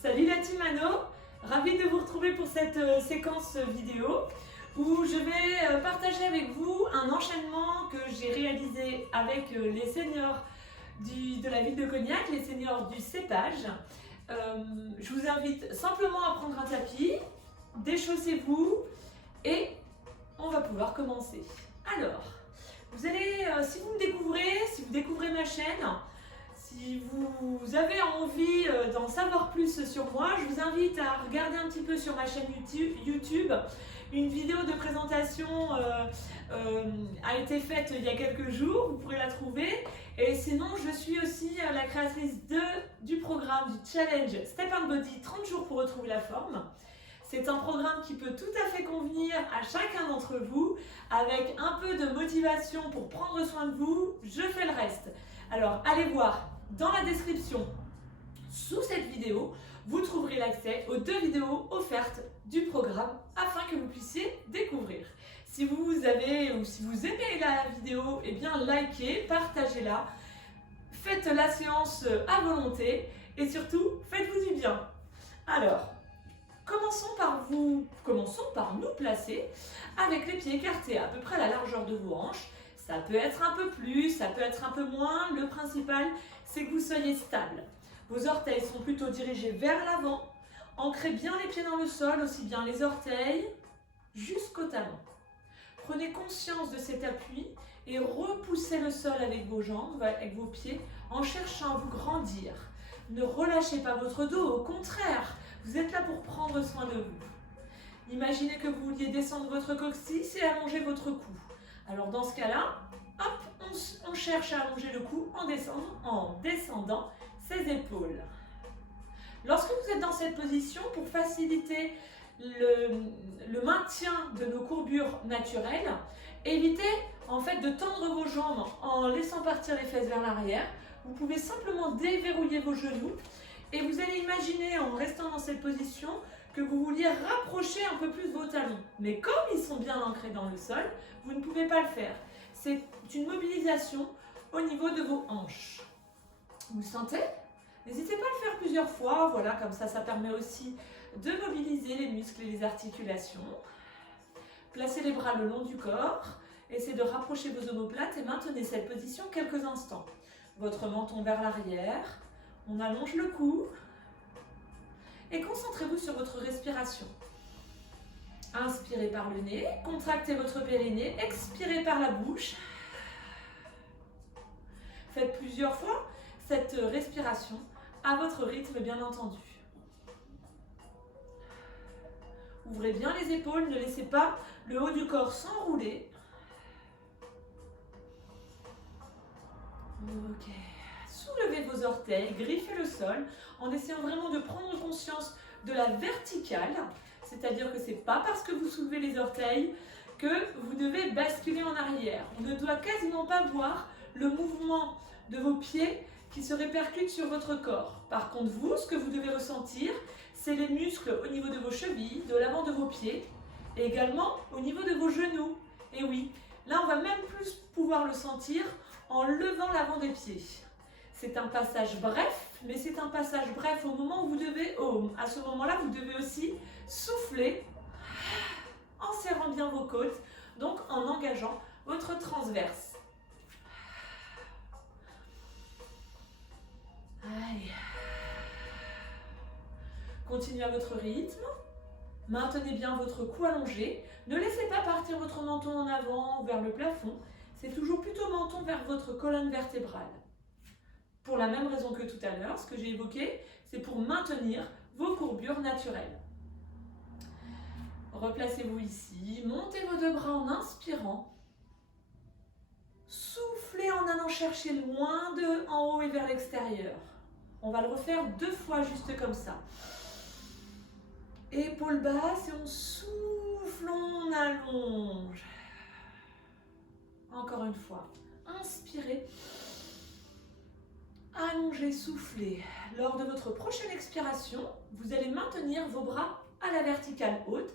Salut la team Anno, ravie de vous retrouver pour cette séquence vidéo où je vais partager avec vous un enchaînement que j'ai réalisé avec les seniors de la ville de Cognac, les seniors du cépage. Je vous invite simplement à prendre un tapis, déchaussez-vous et on va pouvoir commencer. Alors, vous allez, si vous me découvrez, si vous découvrez ma chaîne, si vous avez envie d'en savoir plus sur moi, je vous invite à regarder un petit peu sur ma chaîne YouTube. Une vidéo de présentation a été faite il y a quelques jours, vous pourrez la trouver. Et sinon, je suis aussi la créatrice du programme, du challenge Step and Body 30 jours pour retrouver la forme. C'est un programme qui peut tout à fait convenir à chacun d'entre vous. Avec un peu de motivation pour prendre soin de vous, je fais le reste. Alors, allez voir dans la description sous cette vidéo, vous trouverez l'accès aux 2 vidéos offertes du programme afin que vous puissiez découvrir. Si vous avez ou si vous aimez la vidéo, eh bien likez, partagez-la, faites la séance à volonté et surtout faites-vous du bien. Alors, commençons par nous placer avec les pieds écartés à peu près à la largeur de vos hanches. Ça peut être un peu plus, ça peut être un peu moins. Le principal, c'est que vous soyez stable. Vos orteils sont plutôt dirigés vers l'avant. Ancrez bien les pieds dans le sol, aussi bien les orteils jusqu'au talon. Prenez conscience de cet appui et repoussez le sol avec vos jambes, avec vos pieds, en cherchant à vous grandir. Ne relâchez pas votre dos, au contraire, vous êtes là pour prendre soin de vous. Imaginez que vous vouliez descendre votre coccyx et allonger votre cou. Alors dans ce cas-là, hop, on cherche à allonger le cou en descendant ses épaules. Lorsque vous êtes dans cette position, pour faciliter le maintien de nos courbures naturelles, évitez en fait de tendre vos jambes en laissant partir les fesses vers l'arrière. Vous pouvez simplement déverrouiller vos genoux et vous allez imaginer en restant dans cette position que vous vouliez rapprocher un peu plus vos talons. Mais comme ils sont bien ancrés dans le sol, vous ne pouvez pas le faire. C'est une mobilisation au niveau de vos hanches. Vous sentez? N'hésitez pas à le faire plusieurs fois. Voilà, comme ça permet aussi de mobiliser les muscles et les articulations. Placez les bras le long du corps. Essayez de rapprocher vos omoplates et maintenez cette position quelques instants. Votre menton vers l'arrière. On allonge le cou. Et concentrez-vous sur votre respiration. Inspirez par le nez, contractez votre périnée, expirez par la bouche. Faites plusieurs fois cette respiration à votre rythme, bien entendu. Ouvrez bien les épaules, ne laissez pas le haut du corps s'enrouler. Ok. Soulevez vos orteils, griffez le sol en essayant vraiment de prendre conscience de la verticale. C'est-à-dire que ce n'est pas parce que vous soulevez les orteils que vous devez basculer en arrière. On ne doit quasiment pas voir le mouvement de vos pieds qui se répercute sur votre corps. Par contre, vous, ce que vous devez ressentir, c'est les muscles au niveau de vos chevilles, de l'avant de vos pieds, et également au niveau de vos genoux. Et oui, là on va même plus pouvoir le sentir en levant l'avant des pieds. C'est un passage bref, mais c'est un passage bref au moment où vous devez, à ce moment-là, vous devez aussi souffler en serrant bien vos côtes, donc en engageant votre transverse. Allez. Continuez à votre rythme. Maintenez bien votre cou allongé. Ne laissez pas partir votre menton en avant ou vers le plafond. C'est toujours plutôt menton vers votre colonne vertébrale. Pour la même raison que tout à l'heure, ce que j'ai évoqué, c'est pour maintenir vos courbures naturelles. Replacez-vous ici, montez vos 2 bras en inspirant. Soufflez en allant chercher loin en haut et vers l'extérieur. On va le refaire 2 fois juste comme ça. Épaules basses et on souffle, on allonge. Encore une fois, inspirez. Allongez, soufflez. Lors de votre prochaine expiration, vous allez maintenir vos bras à la verticale haute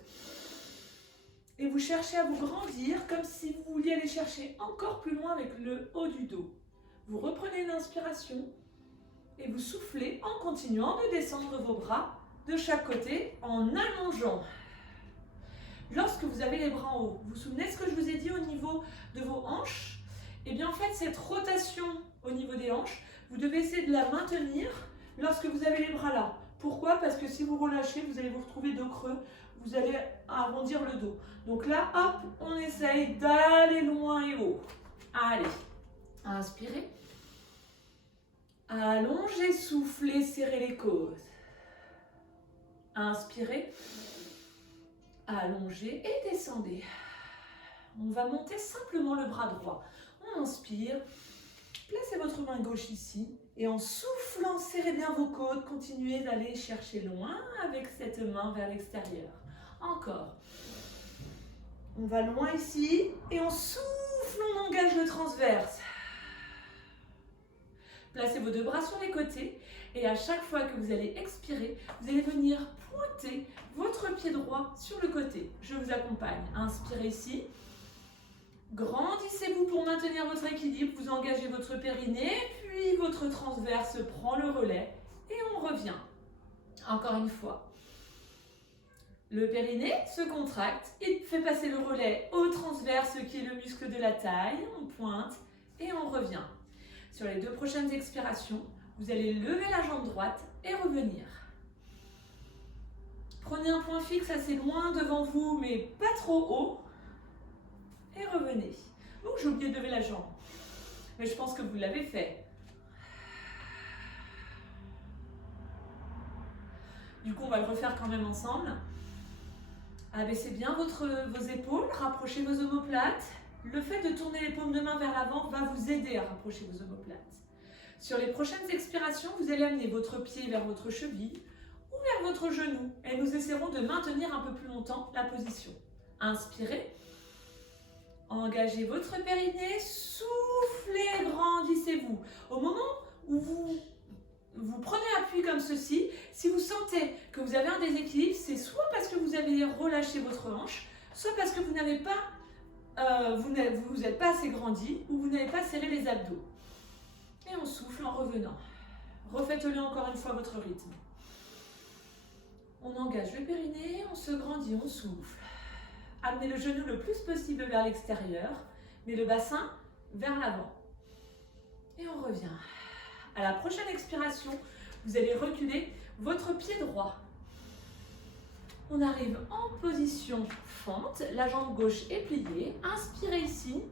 et vous cherchez à vous grandir comme si vous vouliez aller chercher encore plus loin avec le haut du dos. Vous reprenez une inspiration Et vous soufflez en continuant de descendre vos bras de chaque côté en allongeant. Lorsque vous avez les bras en haut, vous vous souvenez ce que je vous ai dit au niveau de vos hanches? Eh bien en fait cette rotation au niveau des hanches, vous devez essayer de la maintenir lorsque vous avez les bras là. Pourquoi? Parce que si vous relâchez, vous allez vous retrouver dos creux, vous allez arrondir le dos. Donc là, hop, on essaye d'aller loin et haut. Allez, inspirez. Allongez, soufflez, serrez les côtes. Inspirez. Allongez et descendez. On va monter simplement le bras droit. On inspire. Placez votre main gauche ici. Et en soufflant, serrez bien vos côtes. Continuez d'aller chercher loin avec cette main vers l'extérieur. Encore. On va loin ici. Et en soufflant, on engage le transverse. Placez vos deux bras sur les côtés. Et à chaque fois que vous allez expirer, vous allez venir pointer votre pied droit sur le côté. Je vous accompagne. Inspirez ici. Grandissez-vous pour maintenir votre équilibre. Vous engagez votre périnée, puis votre transverse prend le relais et on revient. Encore une fois. Le périnée se contracte, il fait passer le relais au transverse qui est le muscle de la taille. On pointe et on revient. Sur les deux prochaines expirations, vous allez lever la jambe droite et revenir. Prenez un point fixe assez loin devant vous, mais pas trop haut. Et revenez. Ouh, j'ai oublié de lever la jambe. Mais je pense que vous l'avez fait. Du coup, on va le refaire quand même ensemble. Abaissez bien vos épaules, rapprochez vos omoplates. Le fait de tourner les paumes de main vers l'avant va vous aider à rapprocher vos omoplates. Sur les prochaines expirations, vous allez amener votre pied vers votre cheville ou vers votre genou. Et nous essaierons de maintenir un peu plus longtemps la position. Inspirez. Engagez votre périnée, soufflez, grandissez-vous. Au moment où vous prenez appui comme ceci, si vous sentez que vous avez un déséquilibre, c'est soit parce que vous avez relâché votre hanche, soit parce que vous n'avez pas, vous n'êtes pas assez grandi ou vous n'avez pas serré les abdos. Et on souffle en revenant. Refaites-le encore une fois à votre rythme. On engage le périnée, on se grandit, on souffle. Amenez le genou le plus possible vers l'extérieur, mais le bassin vers l'avant. Et on revient. À la prochaine expiration, vous allez reculer votre pied droit. On arrive en position fente, la jambe gauche est pliée. Inspirez ici.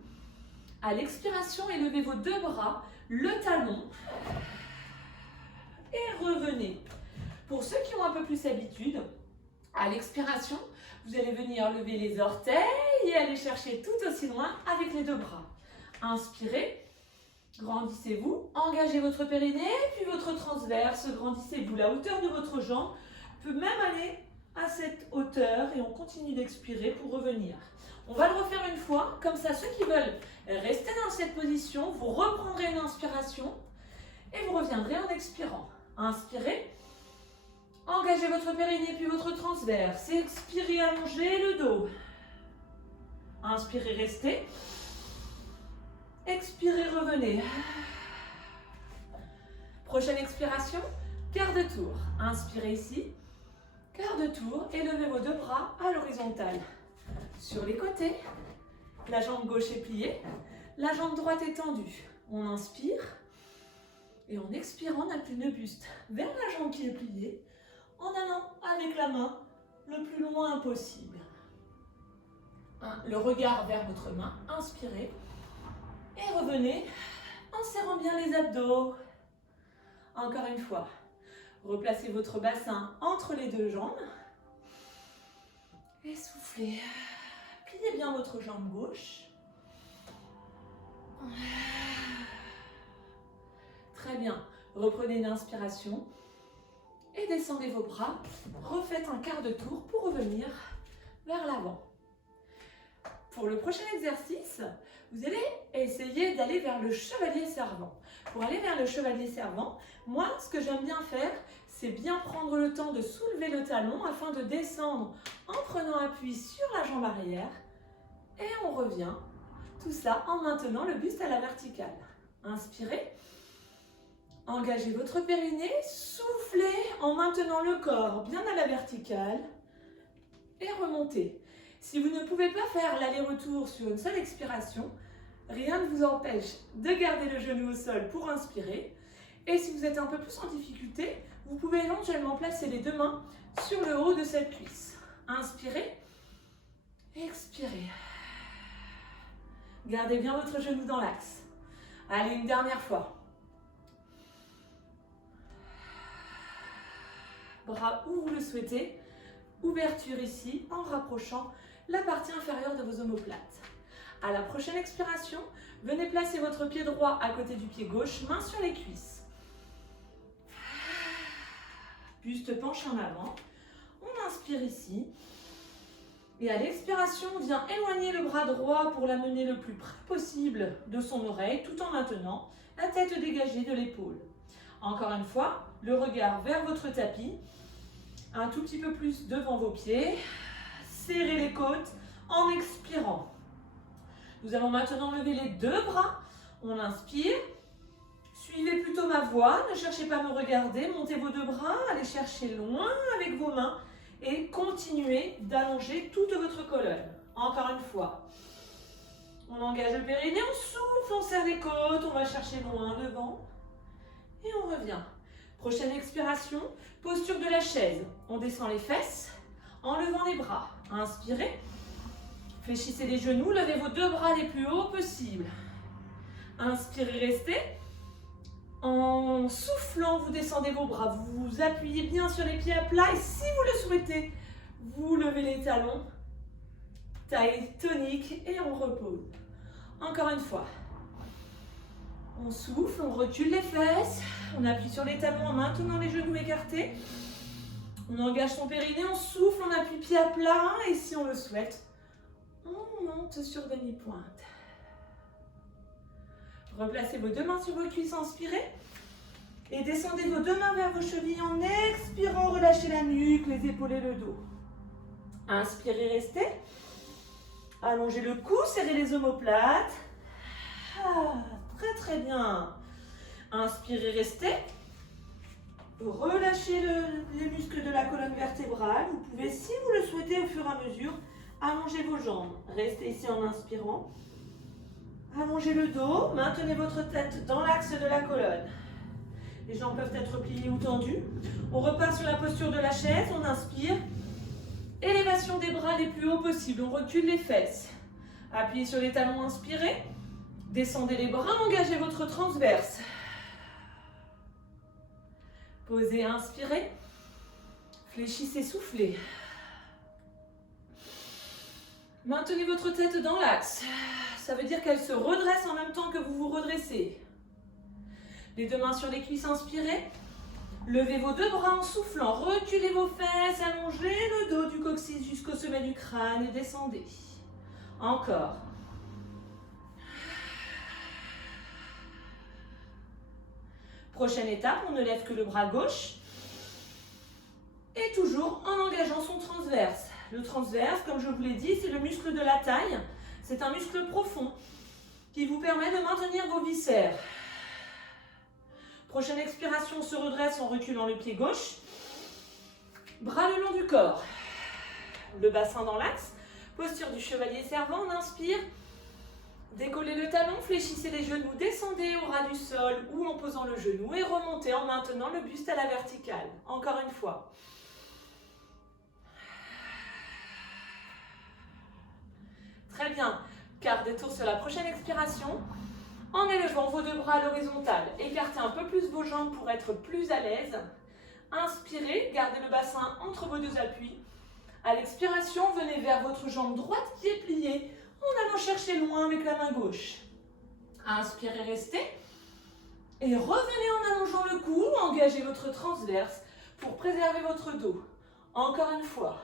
À l'expiration, élevez vos deux bras, le talon. Et revenez. Pour ceux qui ont un peu plus d'habitude, à l'expiration, vous allez venir lever les orteils et aller chercher tout aussi loin avec les deux bras. Inspirez, grandissez-vous, engagez votre périnée, puis votre transverse, grandissez-vous. La hauteur de votre jambe peut même aller à cette hauteur et on continue d'expirer pour revenir. On va le refaire une fois, comme ça ceux qui veulent rester dans cette position, vous reprendrez une inspiration et vous reviendrez en expirant. Inspirez. Engagez votre périnée puis votre transverse. Expirez, allongez le dos. Inspirez, restez. Expirez, revenez. Prochaine expiration, quart de tour. Inspirez ici. Quart de tour et levez vos deux bras à l'horizontale. Sur les côtés, la jambe gauche est pliée, la jambe droite est tendue. On inspire et en expirant, on incline le buste vers la jambe qui est pliée. En allant avec la main le plus loin possible. Le regard vers votre main, inspirez et revenez en serrant bien les abdos. Encore une fois, replacez votre bassin entre les deux jambes et soufflez. Pliez bien votre jambe gauche. Très bien, reprenez une inspiration. Et descendez vos bras, refaites un quart de tour pour revenir vers l'avant. Pour le prochain exercice, vous allez essayer d'aller vers le chevalier servant. Pour aller vers le chevalier servant, moi, ce que j'aime bien faire, c'est bien prendre le temps de soulever le talon afin de descendre en prenant appui sur la jambe arrière. Et on revient, tout ça en maintenant le buste à la verticale. Inspirez. Engagez votre périnée, soufflez en maintenant le corps bien à la verticale et remontez. Si vous ne pouvez pas faire l'aller-retour sur une seule expiration, rien ne vous empêche de garder le genou au sol pour inspirer. Et si vous êtes un peu plus en difficulté, vous pouvez éventuellement placer les deux mains sur le haut de cette cuisse. Inspirez, expirez. Gardez bien votre genou dans l'axe. Allez, une dernière fois. Bras où vous le souhaitez. Ouverture ici en rapprochant la partie inférieure de vos omoplates. À la prochaine expiration, venez placer votre pied droit à côté du pied gauche, main sur les cuisses. Buste penche en avant. On inspire ici. Et à l'expiration, on vient éloigner le bras droit pour l'amener le plus près possible de son oreille, tout en maintenant la tête dégagée de l'épaule. Encore une fois, le regard vers votre tapis. Un tout petit peu plus devant vos pieds. Serrez les côtes en expirant. Nous allons maintenant lever les deux bras. On inspire. Suivez plutôt ma voix. Ne cherchez pas à me regarder. Montez vos deux bras. Allez chercher loin avec vos mains. Et continuez d'allonger toute votre colonne. Encore une fois. On engage le périnée. On souffle. On serre les côtes. On va chercher loin devant. Et on revient. Prochaine expiration, posture de la chaise. On descend les fesses en levant les bras. Inspirez. Fléchissez les genoux, levez vos deux bras les plus hauts possible. Inspirez, restez. En soufflant, vous descendez vos bras. Vous vous appuyez bien sur les pieds à plat. Et si vous le souhaitez, vous levez les talons. Taille tonique et on repose. Encore une fois. On souffle, on recule les fesses, on appuie sur les talons en maintenant les genoux écartés. On engage son périnée, on souffle, on appuie pied à plat et si on le souhaite, on monte sur demi-pointe. Replacez vos deux mains sur vos cuisses, inspirez. Et descendez vos deux mains vers vos chevilles en expirant, relâchez la nuque, les épaules et le dos. Inspirez, restez. Allongez le cou, serrez les omoplates. Très très bien. Inspirez, restez. Relâchez les muscles de la colonne vertébrale. Vous pouvez, si vous le souhaitez, au fur et à mesure, allonger vos jambes. Restez ici en inspirant. Allongez le dos. Maintenez votre tête dans l'axe de la colonne. Les jambes peuvent être pliées ou tendues. On repart sur la posture de la chaise. On inspire. Élévation des bras les plus hauts possible. On recule les fesses. Appuyez sur les talons, inspirez. Descendez les bras, engagez votre transverse. Posez, inspirez. Fléchissez, soufflez. Maintenez votre tête dans l'axe. Ça veut dire qu'elle se redresse en même temps que vous vous redressez. Les deux mains sur les cuisses, inspirez. Levez vos deux bras en soufflant. Reculez vos fesses, allongez le dos du coccyx jusqu'au sommet du crâne et descendez. Encore. Prochaine étape, on ne lève que le bras gauche. Et toujours en engageant son transverse. Le transverse, comme je vous l'ai dit, c'est le muscle de la taille. C'est un muscle profond qui vous permet de maintenir vos viscères. Prochaine expiration, on se redresse en reculant le pied gauche. Bras le long du corps. Le bassin dans l'axe. Posture du chevalier servant, on inspire. Décollez le talon, fléchissez les genoux, descendez au ras du sol ou en posant le genou et remontez en maintenant le buste à la verticale. Encore une fois. Très bien. Quart de tour sur la prochaine expiration. En élevant vos deux bras à l'horizontale, écartez un peu plus vos jambes pour être plus à l'aise. Inspirez, gardez le bassin entre vos deux appuis. À l'expiration, venez vers votre jambe droite qui est pliée en allant chercher loin avec la main gauche. Inspirez, restez. Et revenez en allongeant le cou, engagez votre transverse pour préserver votre dos. Encore une fois.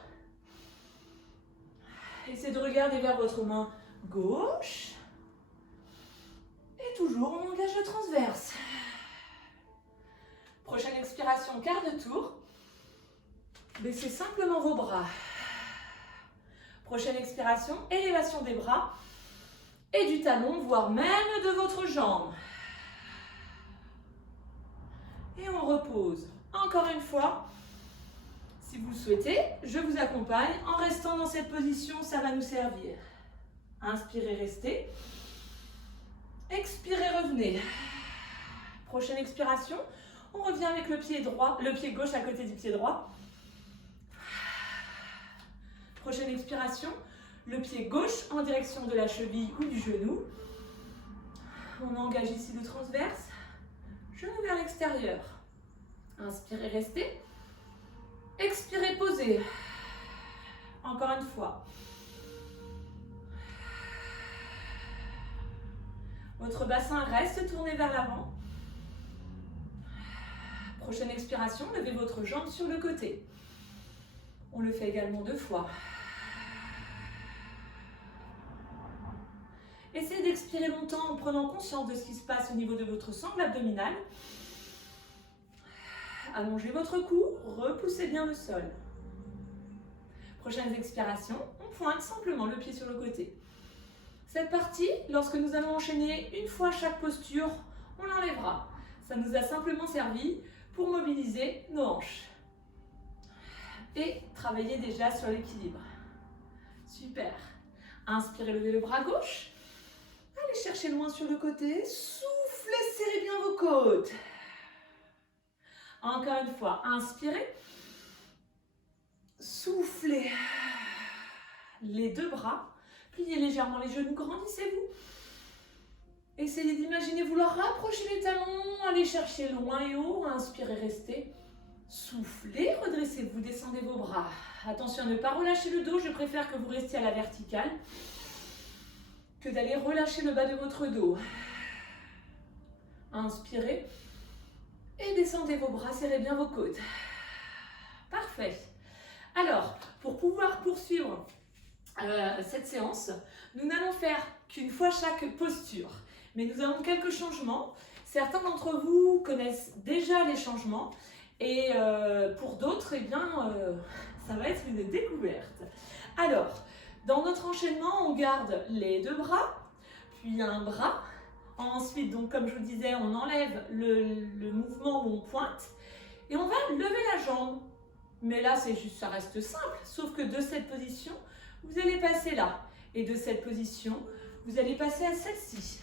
Essayez de regarder vers votre main gauche. Et toujours, on engage le transverse. Prochaine expiration, quart de tour. Baissez simplement vos bras. Prochaine expiration, élévation des bras et du talon, voire même de votre jambe. Et on repose. Encore une fois, si vous le souhaitez, je vous accompagne. En restant dans cette position, ça va nous servir. Inspirez, restez. Expirez, revenez. Prochaine expiration, on revient avec le pied droit, le pied gauche à côté du pied droit. Prochaine expiration, le pied gauche en direction de la cheville ou du genou. On engage ici le transverse. Genou vers l'extérieur. Inspirez, restez. Expirez, posez. Encore une fois. Votre bassin reste tourné vers l'avant. Prochaine expiration, levez votre jambe sur le côté. On le fait également 2 fois. Essayez d'expirer longtemps en prenant conscience de ce qui se passe au niveau de votre sangle abdominale. Allongez votre cou, repoussez bien le sol. Prochaine expiration, on pointe simplement le pied sur le côté. Cette partie, lorsque nous allons enchaîner une fois chaque posture, on l'enlèvera. Ça nous a simplement servi pour mobiliser nos hanches. Et travailler déjà sur l'équilibre. Super. Inspirez, levez le bras gauche. Allez chercher loin sur le côté. Soufflez, serrez bien vos côtes. Encore une fois, inspirez. Soufflez. Les 2 bras. Pliez légèrement les genoux, grandissez-vous. Essayez d'imaginer vouloir rapprocher les talons, allez chercher loin et haut, inspirez, restez. Soufflez, redressez-vous, descendez vos bras. Attention à ne pas relâcher le dos, je préfère que vous restiez à la verticale que d'aller relâcher le bas de votre dos. Inspirez et descendez vos bras, serrez bien vos côtes. Parfait. Alors, pour pouvoir poursuivre cette séance, nous n'allons faire qu'une fois chaque posture, mais nous avons quelques changements. Certains d'entre vous connaissent déjà les changements et pour d'autres, eh bien, ça va être une découverte. Alors, dans notre enchaînement, on garde les 2 bras, puis un bras. Ensuite, donc, comme je vous disais, on enlève le mouvement où on pointe et on va lever la jambe. Mais là, c'est juste, ça reste simple, sauf que de cette position, vous allez passer là. Et de cette position, vous allez passer à celle-ci.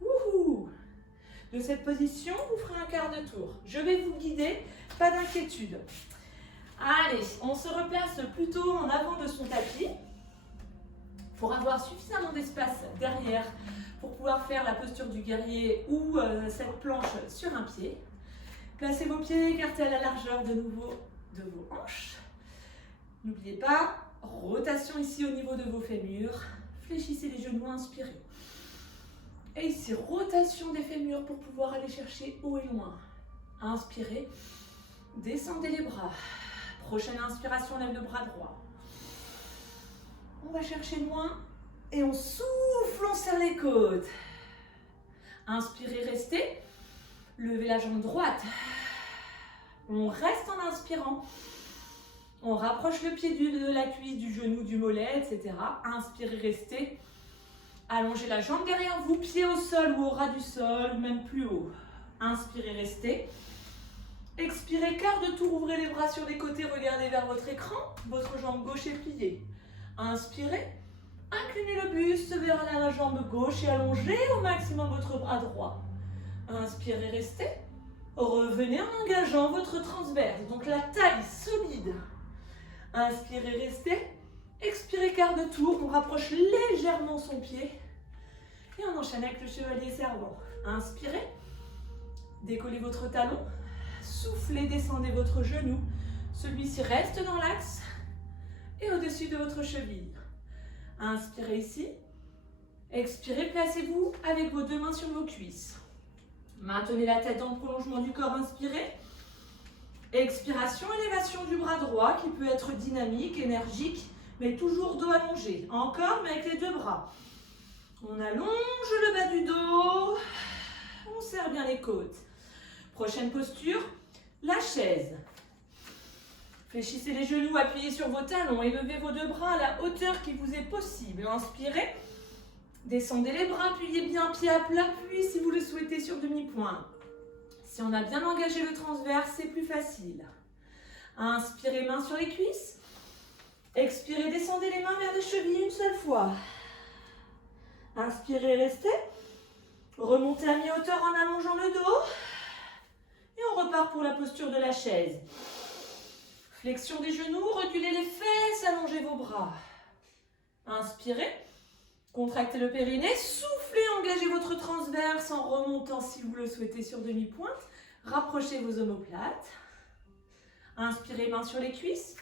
Wouhou! De cette position, vous ferez un quart de tour. Je vais vous guider, pas d'inquiétude. Allez, on se replace plutôt en avant de son tapis pour avoir suffisamment d'espace derrière pour pouvoir faire la posture du guerrier ou cette planche sur un pied. Placez vos pieds écartés à la largeur de nouveau de vos hanches. N'oubliez pas, rotation ici au niveau de vos fémurs. Fléchissez les genoux, inspirez. Et ici, rotation des fémurs pour pouvoir aller chercher haut et loin. Inspirez, descendez les bras. Prochaine inspiration, lève le bras droit. On va chercher loin et on souffle, on serre les côtes. Inspirez, restez. Levez la jambe droite. On reste en inspirant. On rapproche le pied de la cuisse, du genou, du mollet, etc. Inspirez, restez. Allongez la jambe derrière vous, pied au sol ou au ras du sol, ou même plus haut. Inspirez, restez. Expirez, quart de tour, ouvrez les bras sur les côtés, regardez vers votre écran. Votre jambe gauche est pliée. Inspirez. Inclinez le buste vers la jambe gauche et allongez au maximum votre bras droit. Inspirez, restez. Revenez en engageant votre transverse, donc la taille solide. Inspirez, restez. Expirez, quart de tour, on rapproche légèrement son pied. Et on enchaîne avec le chevalier servant. Inspirez. Décollez votre talon. Soufflez, descendez votre genou. Celui-ci reste dans l'axe et au-dessus de votre cheville. Inspirez ici. Expirez, placez-vous avec vos 2 mains sur vos cuisses. Maintenez la tête dans le prolongement du corps, inspirez. Expiration, élévation du bras droit qui peut être dynamique, énergique, mais toujours dos allongé. Encore, mais avec les 2 bras. On allonge le bas du dos. On serre bien les côtes. Prochaine posture, la chaise. Fléchissez les genoux, appuyez sur vos talons, élevez vos 2 bras à la hauteur qui vous est possible. Inspirez. Descendez les bras, appuyez bien pied à plat, puis si vous le souhaitez sur demi-pointe. Si on a bien engagé le transverse, c'est plus facile. Inspirez, main sur les cuisses. Expirez, descendez les mains vers les chevilles une seule fois. Inspirez, restez. Remontez à mi-hauteur en allongeant le dos. Et on repart pour la posture de la chaise. Flexion des genoux, reculez les fesses, allongez vos bras. Inspirez, contractez le périnée, soufflez, engagez votre transverse en remontant si vous le souhaitez sur demi-pointe. Rapprochez vos omoplates. Inspirez, main sur les cuisses.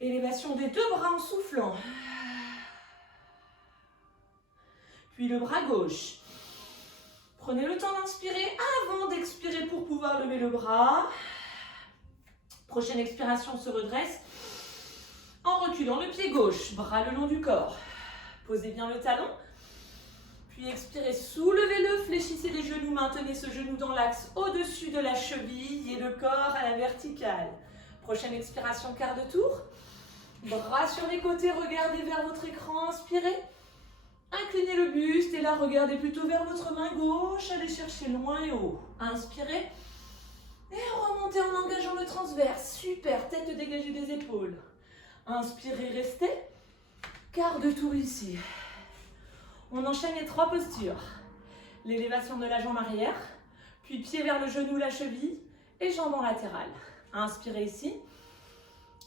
Élévation des deux bras en soufflant. Puis le bras gauche. Prenez le temps d'inspirer avant d'expirer pour pouvoir lever le bras. Prochaine expiration, on se redresse en reculant le pied gauche, bras le long du corps. Posez bien le talon. Puis expirez, soulevez-le, fléchissez les genoux, maintenez ce genou dans l'axe au-dessus de la cheville et le corps à la verticale. Prochaine expiration, quart de tour. Bras sur les côtés, regardez vers votre écran, inspirez. Inclinez le buste et là, regardez plutôt vers votre main gauche, allez chercher loin et haut. Inspirez et remontez en engageant le transverse. Super, tête dégagée des épaules. Inspirez, restez. Quart de tour ici. On enchaîne les trois postures. L'élévation de la jambe arrière, puis pied vers le genou, la cheville et jambe en latérale. Inspirez ici.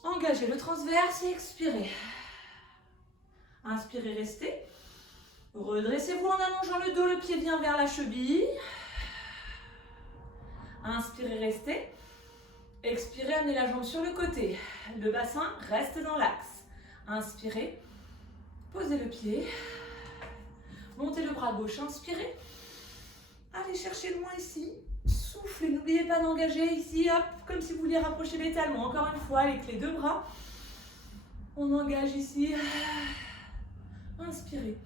Engagez le transverse et expirez. Inspirez, restez. Redressez-vous en allongeant le dos, le pied vient vers la cheville. Inspirez, restez. Expirez, amenez la jambe sur le côté. Le bassin reste dans l'axe. Inspirez. Posez le pied. Montez le bras gauche. Inspirez. Allez chercher loin ici. Soufflez. N'oubliez pas d'engager ici, hop, comme si vous vouliez rapprocher les talons. Encore une fois, avec les deux bras. On engage ici. Inspirez.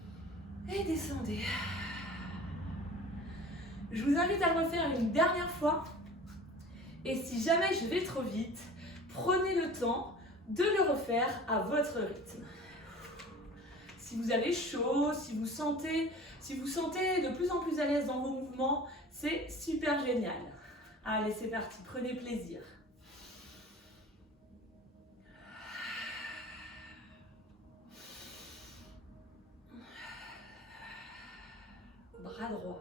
Et descendez. Je vous invite à le refaire une dernière fois. Et si jamais je vais trop vite, prenez le temps de le refaire à votre rythme. Si vous avez chaud, si vous sentez de plus en plus à l'aise dans vos mouvements, c'est super génial. Allez, c'est parti, prenez plaisir. Bras droit.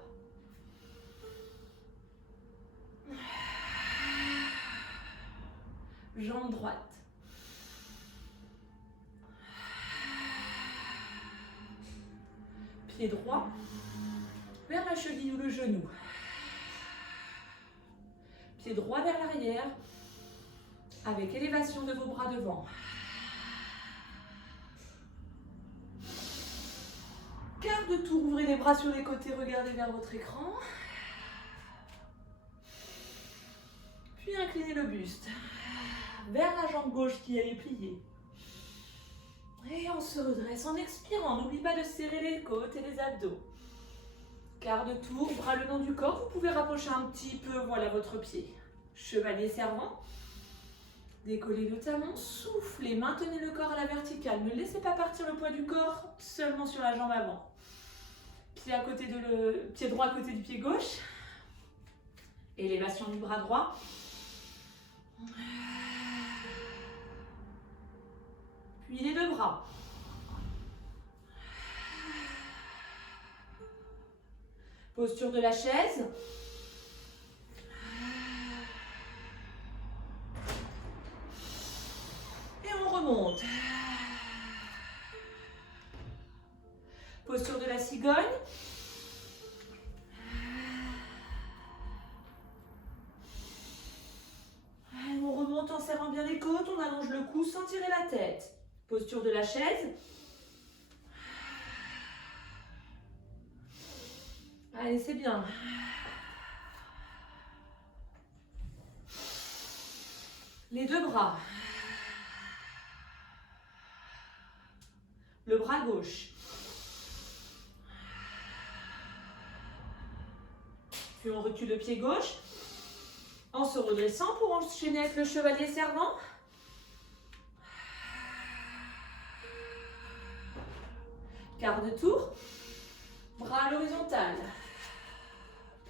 Jambe droite. Pied droit vers la cheville ou le genou. Pied droit vers l'arrière avec élévation de vos bras devant. Quart de tour, ouvrez les bras sur les côtés, regardez vers votre écran. Puis inclinez le buste vers la jambe gauche qui est pliée. Et on se redresse en expirant. N'oubliez pas de serrer les côtes et les abdos. Quart de tour, bras le long du corps. Vous pouvez rapprocher un petit peu, voilà votre pied. Chevalier servant. Décollez le talon, soufflez, maintenez le corps à la verticale. Ne laissez pas partir le poids du corps seulement sur la jambe avant. Pied droit à côté du pied gauche. Élévation du bras droit. Puis les deux bras. Posture de la chaise. Et on remonte. Posture de la cigogne. On remonte en serrant bien les côtes, on allonge le cou sans tirer la tête. Posture de la chaise. Allez, c'est bien. Les deux bras. Le bras gauche. Puis on recule le pied gauche en se redressant pour enchaîner avec le chevalier servant. Quart de tour. Bras à l'horizontale.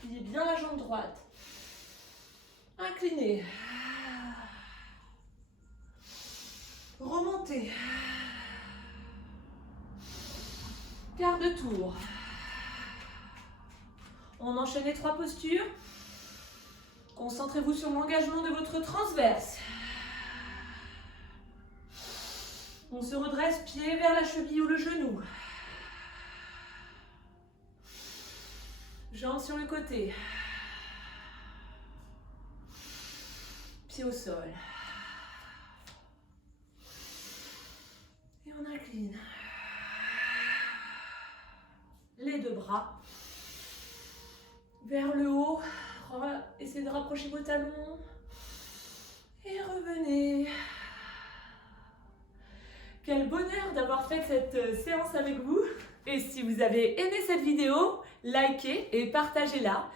Pliez bien la jambe droite. Inclinez. Remontez. Quart de tour. On enchaîne les 3 postures. Concentrez-vous sur l'engagement de votre transverse. On se redresse, pied vers la cheville ou le genou. Jambes sur le côté. Pied au sol. Et on incline. Les 2 bras vers le haut. Essayez de rapprocher vos talons. Et revenez. Quel bonheur d'avoir fait cette séance avec vous. Et si vous avez aimé cette vidéo, likez et partagez-la.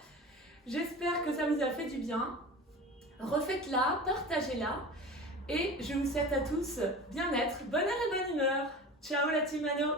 J'espère que ça vous a fait du bien. Refaites-la, partagez-la. Et je vous souhaite à tous bien-être, bonheur et bonne humeur. Ciao la team Mano.